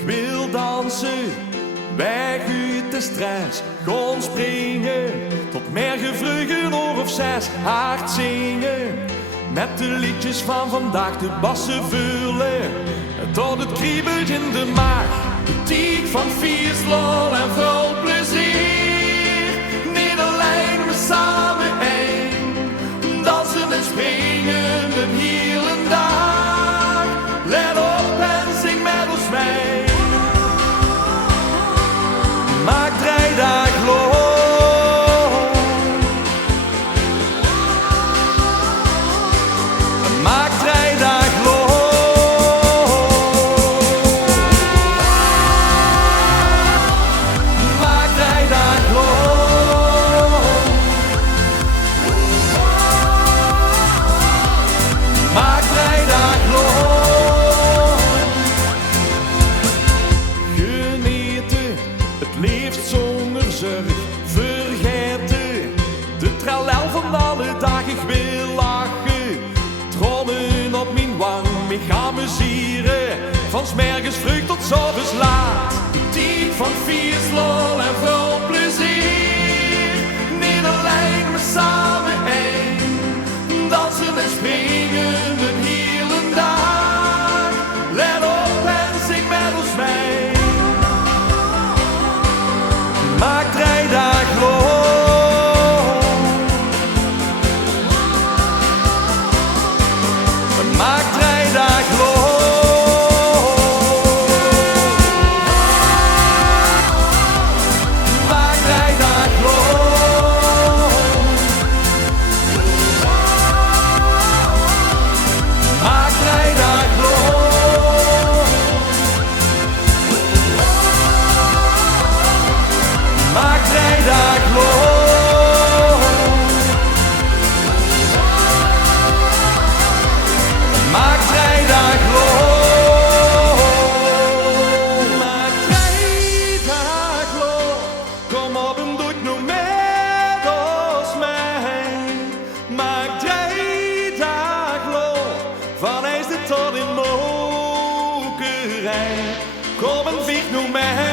Ik wil dansen, weg uit de stress. Gewoon springen, tot mergen vluggen oor of 6. Hard zingen, met de liedjes van vandaag. De bassen vullen, tot het kriebelt in de maag. De tijd van vierslol en vol plezier. Niet alleen, maar samen één. Dansen en springen een hele dag. Let op en zing met ons mee. Maak 3 dagen los. Maak 3 dagen los. Maak 3 dagen los. Maak 3 dagen los. Genieten, het leeft zonder zorg. Vergeten de tralel van alle dagen. Ik wil lachen, tronen op mijn wang. Me gaan mezieren, van 's mergens vroeg tot 's avonds laat. De tijd van vierslol en vol plezier. Niet alleen, maar samen één. Dansen en springen een hele dag. Let op en zing met ons mee. Maak 3 dagen los. Maak 3 dagen los. Maak 3 dagen los. Maak 3 dagen los. Maak 3 dagen los. Maak 3 dagen los. Maak 3 dagen los. Kom op en doe het nu met ons mee. Maak 3 dagen los. Van IJsden tot in Mokerij. Kom en vier nu mee.